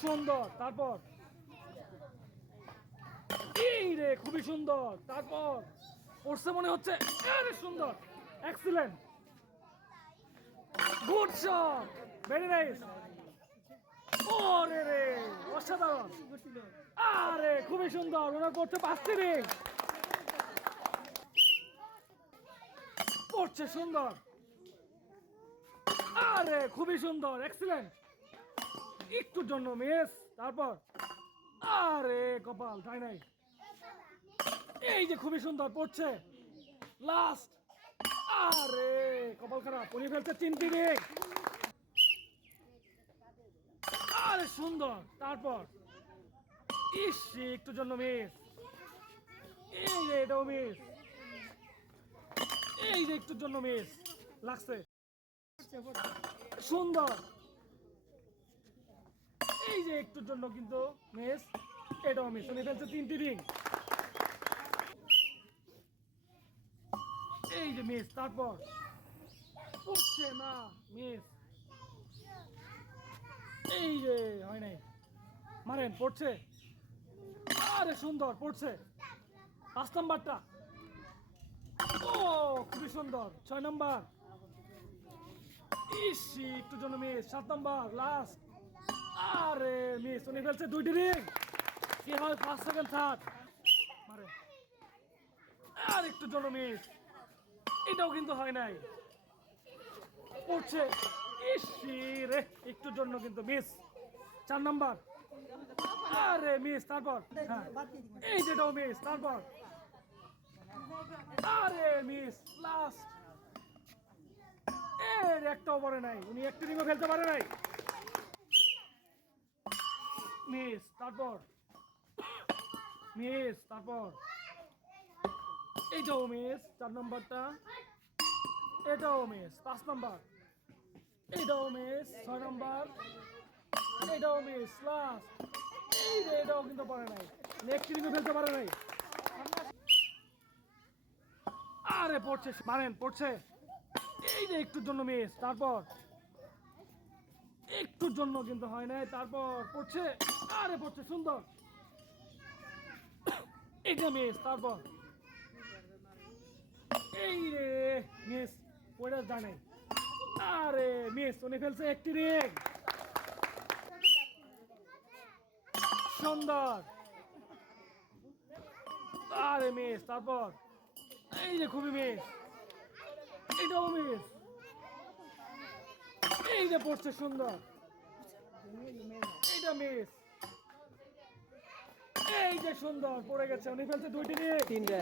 সুন্দর, তারপর। রে, খুবই সুন্দর। তারপর পড়ছে মনে হচ্ছে সুন্দর। Excellent good shot very nice অসাধারণ। আরে, খুবই সুন্দর। রিং। পড়ছে সুন্দর। আরে, খুবই সুন্দর। এক্সিলেন্ট একটুর জন্য, মিস। তারপর, আরে কপাল, তাই নাই? এই যে খুবই সুন্দর পড়ছে। লাস্ট আরে, কপাল খারাপ উনি ফেলছে তিনটি আরে সুন্দর। তারপর, ইস একটু জন্য, মিস। এই রে এটাও, মিস। এই যে একটুর জন্য, মিস। লাগছে সুন্দর। এই যে একটুর জন্য কিন্তু এটাও মিস, উনি ফেলছে তিনটি রিং এই যে তারপর পড়ছে না এই যে, হয় নাই। মারেন, পড়ছে। আরে সুন্দর, পড়ছে। পাঁচ নাম্বারটা। ও, খুবই সুন্দর, ছয় নাম্বার। ইস একটু জন্য মিস, সাত নাম্বার লাস্ট আরে মিস উনি ফেলছে দুইটি রিং কি হয় ফার্স্ট সেকেন্ড থার্ড মারে। আর একটু জন্য মিস এটাও কিন্তু হয় নাই। পড়ছে ইসি রে একটুর জন্য কিন্তু মিস চার নাম্বার। আরে মিস তারপর। হ্যাঁ। এই যেটাও মিস তারপর। আরে মিস লাস্ট এর একটাও পরে নাই। উনি একটি রিংও ফেলতে পারে নাই। মিস, তারপর। মিস, তারপর। এইটাও মিস, চার নম্বরটা। এটাও মিস, পাঁচ নম্বর। এটাও মিস, ছয় নম্বর। এটাও মিস লাস্ট এই এটাও কিন্তু পারে নাই। নেক্সট রিংও ফেলতে পারে নাই। আরে, পড়ছে মানেন পড়ছে। এই যে একটুর জন্য মিস, তারপর। একটুর জন্য কিন্তু হয় নাই, তারপর পড়ছে। আরে, পড়ছে সুন্দর। এটা মিস, তারপর? এই রে, মিস যায় নাই আরে, মিস, উনি ফেলছে একটি রিং সুন্দর। আরে, মিস, তারপর? এই যে, খুবই মিস। এটাও মিস। এই যে, পড়ছে সুন্দর। এইটা মিস। এই যে সুন্দর পড়ে গেছে। উনি ফেলছে দুইটি নিয়ে। তিনটা।